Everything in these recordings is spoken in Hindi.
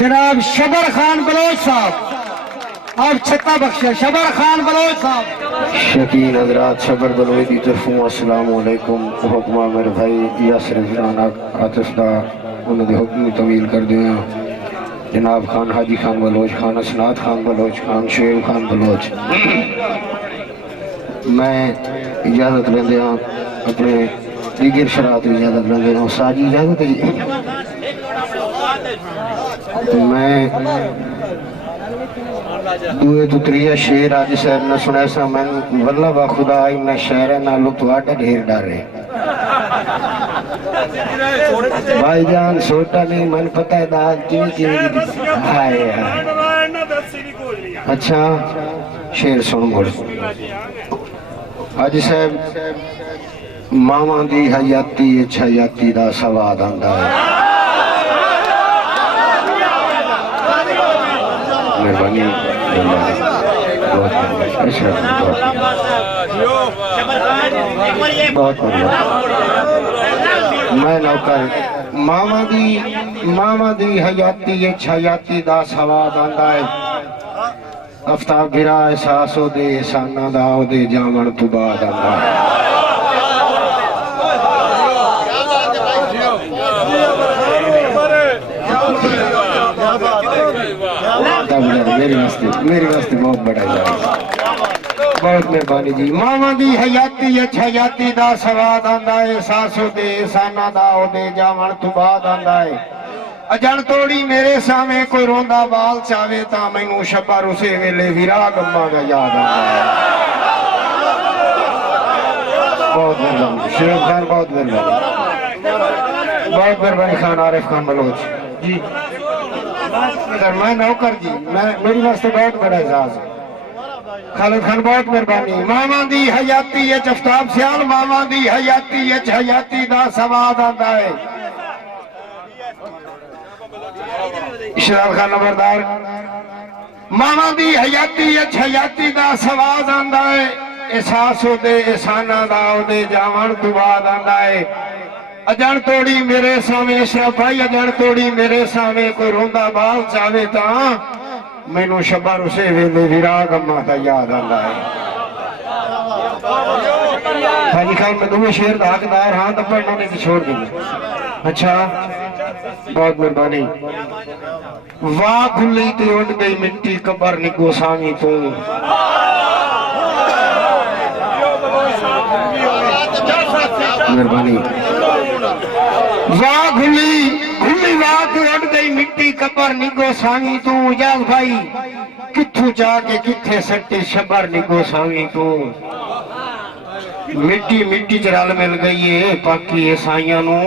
जनाब शबर खान बलोच साहब और छत्ता बख्शा शबर खान बलोच साहब। शकीन हजरात शबर बलोच की तरफों अस्सलाम वालेकुम। हुक्मा मेरे भाई यासर राना आतिफदा उन्होंने हुक्म तवील कर दिया। जनाब खान हाजी खान बलोच खान असनाद खान बलोच खान शेर खान बलोच मैं इजाजत लेंदे हाँ अपने दीगर शरात इजाजत लेंदे हाँ सारी इजाजत मैं दुए तो त्रिया शेर आज सैर न सुना सा मैं वल्ला बा खुदा इन्ना शहर नालों तुहाडा ढेर डर है भाईजान सोटा नहीं मन पता है दाल की हाय अच्छा शेर सुन मुड़ हाजी साहब मावां दी हयाती हयाती दा सवाद आंदा है। मेहरबानी बहुत बढ़िया मैं नौकर मामा दी हयाती हयाती दा सवाद आंदा है। आफ्ताब गिरा एहसास दे एहसाना दा ओदे जावण तो बाद आंदा है। मेरे वास्ते बहुत बड़ा बहुत मेहरबानी जी। मामा दी हयाती हयाती दा सवाद आंदा है। एहसास दे एहसाना दा ओदे जावण तो बाद आंदा है। अजन तोड़ी मेरे सामने कोई रोंदा बाल चावे ता मैनू शबर उसे वेले विराग अम्मा का याद आता है। बहुत मेहरबानी शेर खान बहुत मेहरबानी खान आरिफ खान बलोच जी मैं नौकर जी मैं मेरी वास्ते बहुत बड़ा एजाज है। खालिद खान बहुत मेहरबानी। मामा दी हयाती आफ्ताब सियाल मामा दी हयाती हयाती दा सवाद आंदा है। इशरार खान नंबरदार मामा दी हयाती हयाती दा सवाद आंदा है। एहसास दे एहसाना दा ओदे जावण तो बाद आंदा है। अजन तोड़ी मेरे सामने अशरफ भाई अजन तोड़ी मेरे सामने कोई रोंदा बाल चावे ता मैनू शबर उसे वेले विराग अम्मा का याद आंदा है। हाजी खान मैं दूसरे शेर का हकदार हाँ तो पढ़ना नहीं छोड़ देना। अच्छा बहुत मेहरबानी। वाह खुली ते उड़ गई मिट्टी कबर निको सामी तू मेहरबानी। वाह खुली खुली वाह ते उड़ गई मिट्टी कबर निको सामी तू याद भाई किथू जाके किथे सट्टी शबर निको सामी तू मिट्टी मिट्टी च रल मिल गई है बाकी ईसाइयां नू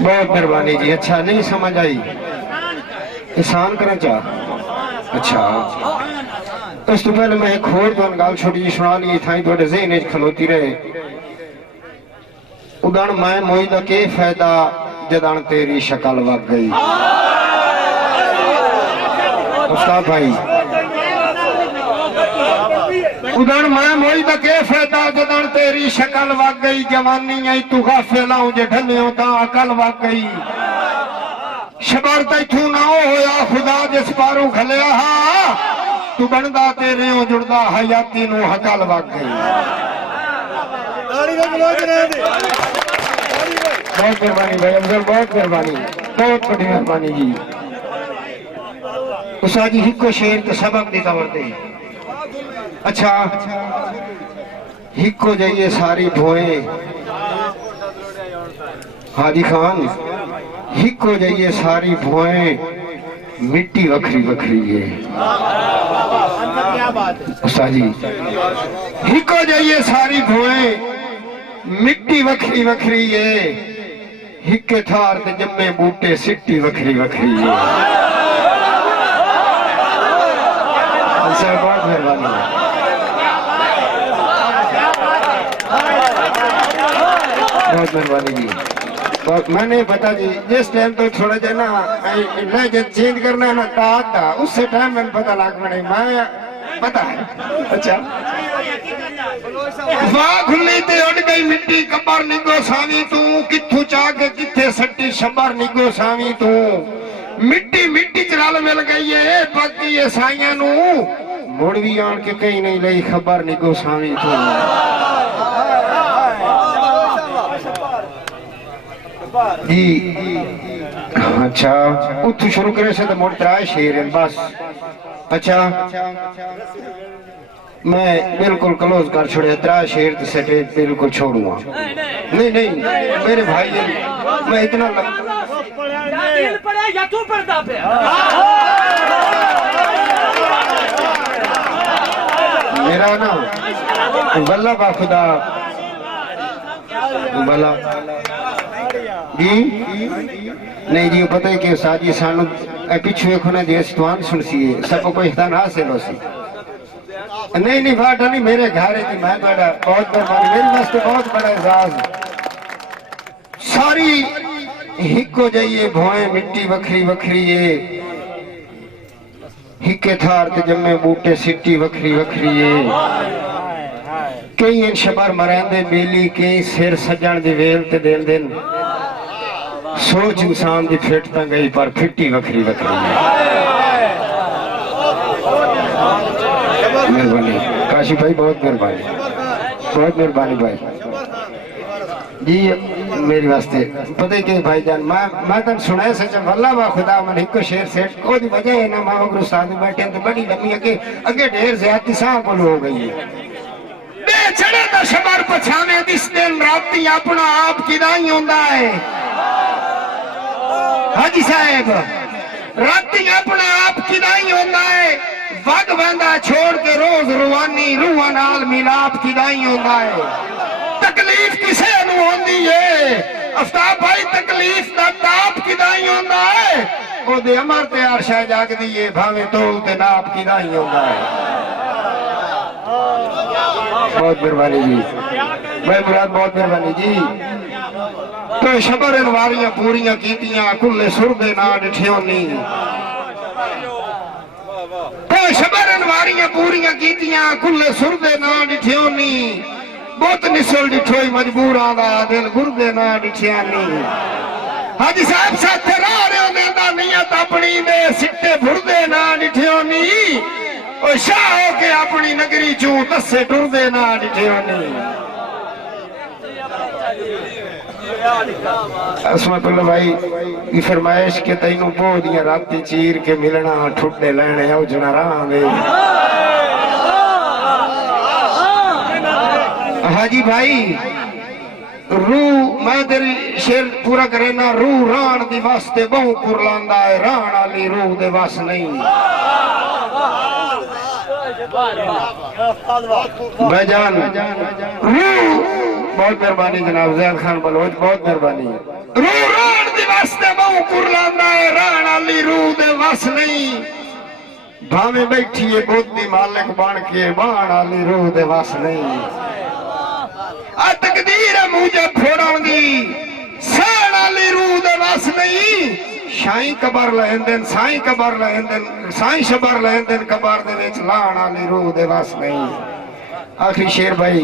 बहुत मेहरबानी जी। अच्छा नहीं समझ आई एहसान करना चाह। अच्छा इस तो पहले मैं एक होर तो गल छोटी जी सुना ली थाई थोड़े ज़हन च खलोती रहे उदण मैं मोई दा के फायदा जदन तेरी शक्ल वग गई। उस्ताद भाई उदण मैं मोई दा के फायदा जदन तेरी शक्ल वग गई। जवानी आई तू गाफिल आऊं जे ढलियों ता अकल वग गई। शबर तैथू ना होया खुदा जिस पारू खलिया हा तू बनदा तेरे जुड़दा हयाती नू हकल वग गई। बहुत मेहरबानी भाई अफजल बहुत मेहरबानी बहुत बड़ी मेहरबानी जी। उसा जी हिको शेर के सबक दी तौर पे अच्छा हिको जाइए सारी भोए हाजी खान हिको जाइए सारी भोए मिट्टी वखरी वखरी है। उसा जी हिको जाइए सारी भोए मिट्टी वखरी वखरी है। हिके थार ते जम्मे बूटे सिट्टी वखरी वखरी है। बहुत मेहरबानी बहुत मेहरबानी जी। बहुत मैंने पता जी जिस टाइम तो थोड़ा जा ना चेंज करना है ना था उससे टाइम मैंने पता लग पड़े मैं पता है। अच्छा वाह खुली ते उड़ गई मिट्टी कबर निगो सावी तू किथू चा के किथे सट्टी शबर निगो सावी तू मिट्टी मिट्टी च रल मिल गई है बाकी ये साइयां नू मुड़ भी आन के कहीं नहीं लई खबर निगो सावी तू जी अच्छा उठू शुरू करे से तो मोड़ त्राए शेर है बस अच्छा मैं बिल्कुल क्लोज कर छोड़े त्राए शेर तो सेटे बिल्कुल छोड़ूंगा नहीं नहीं मेरे भाई मैं इतना मेरा ना बल्ला बा खुदा बल्ला जी नहीं जी पता है कि साजी सानू पिछू वेखो ना जी तुआन सुनसी सब कोई हिदान हासिल हो सी नहीं नहीं बात नहीं मेरे घर है मैं बड़ा बहुत मेरे वास्ते बहुत बड़ा एजाज सारी हिको जाइए भोए मिट्टी वखरी वखरी है हिके थार ते जम्मे बूटे सिट्टी वखरी वखरी है कई इन शबर मरेंदे बेली कई सिर सजन दी वेल ते देन दिन सोच इंसान की फिट तो गई पर फिटी वखरी वखरी मेहरबानी काशी भाई बहुत मेहरबानी भाई जी मेरे वास्ते पता है कि भाई जान मैं तन सुना सच वल्ला बा खुदा मन एक शेर सेठ को दी वजह है ना मां गुरु साहब बैठे तो बड़ी लंबी अगे ढेर ज्यादा सा को हो गई है बे चढ़े तो शबर पछावे दिस दिन राती अपना आप किदाई होंदा है हाजी साहब राती अपना आप किदाई होंदा है वग बंदा छोड़ के रोज रुवानी रूहां नाल मिलाप किदाई होंदा है तकलीफ किसे नु होंदी है आफ्ताब भाई तकलीफ दा ताप किदाई होंदा है ओ दे अमर ते अरशा जागदी है भावे तोल ते नाप किदाई होंदा है बहुत मेहरबानी जी भाई मुराद बहुत मेहरबानी जी तो शबर वारियां पूरियां कीतियां कुल्ले सुर दे ना डिठियोनी तो शबर वारियां पूरियां कीतियां कुल्ले सुर दे ना डिठियोनी बहुत निसल डिठोई मजबूरां दा दिल गुरदे ना डिठियानी हाजी साहब साथे राह रहे देंदा नियत अपनी दे सिट्टे भुरदे ना डिठियोनी ओ शाह हो के अपनी नगरी चू दसे टुरदे ना डिठियोनी असमतुल्लाह भाई की फरमाइश के तैनू पोदियां राती चीर के मिलना ठुड्डे लेने औजना राह दे हाजी भाई रू मैं तेरी शेर पूरा करे ना रू रान दी वास्ते बहु कुरलांदा है रान वाली रूह दे वास नहीं भाईजान रू बहुत मेहरबानी जनाब जैद खान बलोच बहुत मेहरबानी रू रान दी वास्ते बहु कुरलांदा है रान वाली रूह दे वास नहीं भावे बैठी है बुद्धि मालिक बन के बाण वाली रूह दे वास नहीं आ तकदीर मुझे फोड़न दी सहन वाली रूह दे वास नहीं शाही कबर लेंदन साई कबर लेंदन साई शबर लेंदन कबर दे विच लाण वाली रूह दे वास नहीं आखिरी शेर भाई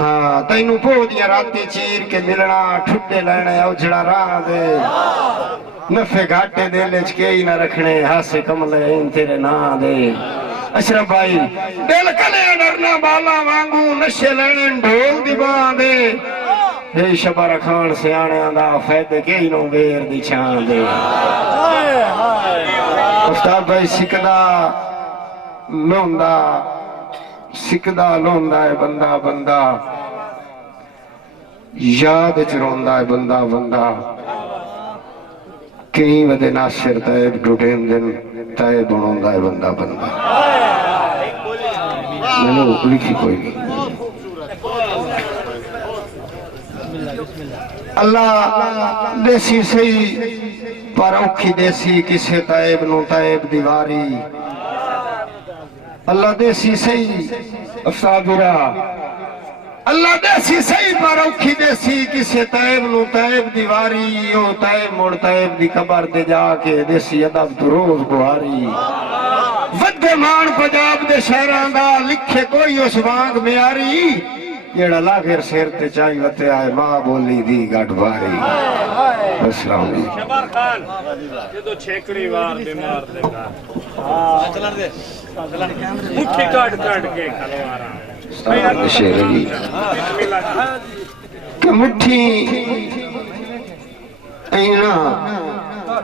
हाँ तैनू पोदियां राती चीर के मिलना ठुड्डे लेने औजड़ा राह दे नफे घाटे दिल च के ना रखने हासे कमले इन तेरे ना दे अशरफ भाई दिल कले डरना बाला वांगू नशे लेने ढोल दी बां दे हे शबर खान सियाणियां दा फायदे के नो वेर दी छां दे आफ्ताब भाई सिकदा लोंदा है बंदा बंदा याद च रोंदा है बंदा बंदा कई वदे नासिर तैब डुडेन दिन तैब बनोंदा है बंदा बंदा मैंने लिखी कोई नहीं अल्लाह देसी सही पर औखी देसी किसे तैब नु तैब दीवारी अल्लाह देसी सही अफसाबिरा अल्लाह देसी सही पर औखी देसी किसे तैब नु तैब दीवारी ओ तैब मुड़ तैब दी कबर दे जाके देसी अदब तो रोज बुहारी वध ये मान पंजाब दे शहरां दा लिखे कोई उस वांग म्यारी जेड़ा लागर सिर ते चाई वते आए मां बोली दी गट भारी। अस्सलाम शबर खान ये तो छेकरी वार बीमार दे का हां चलन दे मुट्ठी काट काट के खलवारा शेर अली के मुट्ठी ऐना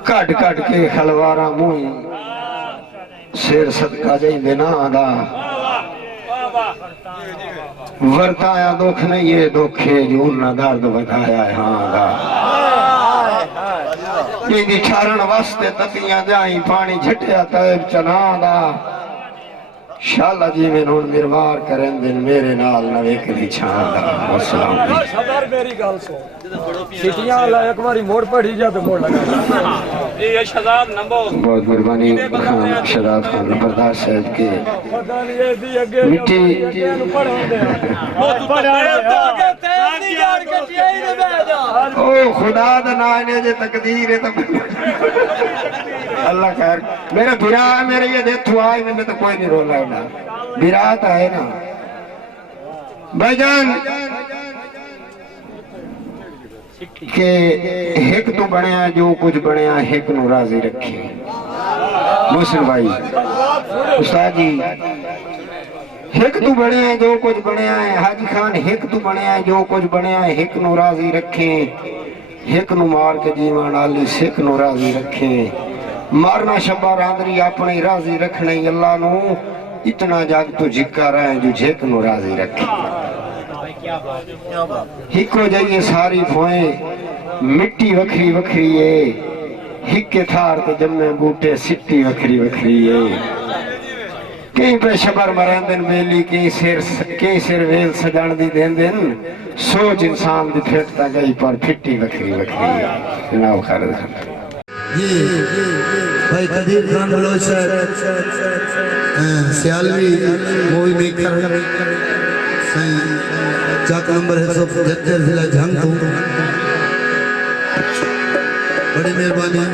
काट काट के खलवारा मुंह शेर सदका जाइंदे ना आदा वर्ताया दुख नहीं ये दुखे जो न दर्द बताया है हाँ दा ये छारण वास्ते ततियां जाई पानी झटिया तैब चना दा शाला जी में हुण निर्वार करें दिन मेरे नाल नवेक दी छां दा। अस्सलाम सदर मेरी गल सो सीटियां ला एक बारी मोड़ पड़ी जा तो मोड़ लगा ये शहजाद नंबो बहुत मेहरबानी खान शहजाद खान नंबरदार साहब के पता नहीं ये दी अगे मिट्टी पढ़ांदे वो तू तो आगे तेल दी जान के ही ने बैठ जा ओ खुदा दा नाम ने जे तकदीर है तो अल्लाह खैर मेरा बिरा मेरे ये देखो आए मैंने तो कोई नहीं रोला ना बिरात है ना भाईजान के हिक तो बनया जो कुछ बनया हिक नु राजी रखे मुस्लिम भाई उस्ताद जी हिक तू बनया जो कुछ बनया है हाजी खान हिक तू बनया जो कुछ बनया है हिक नु राजी रखे हिक नु मार के जीवन आली सिख नु राजी रखे मारना शब्बा रांदरी अपने राजी रखना अल्लाह नु इतना जाग तो जिक्का रहे जो झेक नु राजी रखे हिको जाइए सारी फोए मिट्टी वखरी वखरी है हिके थार ते जम्मे बूटे सिट्टी वखरी वखरी है कई पे शबर मरेंदन मेली कई सिर वेल सजान दी देंदन सोच इंसान दी फेटता गई पर फिट्टी वखरी वखरी है जनाब खालिद खान ये भाई कदीर खान बलोच सियालवी मूवी मेकर सही चाक नंबर है सब जत्तर जिला जंग बड़ी मेहरबानी।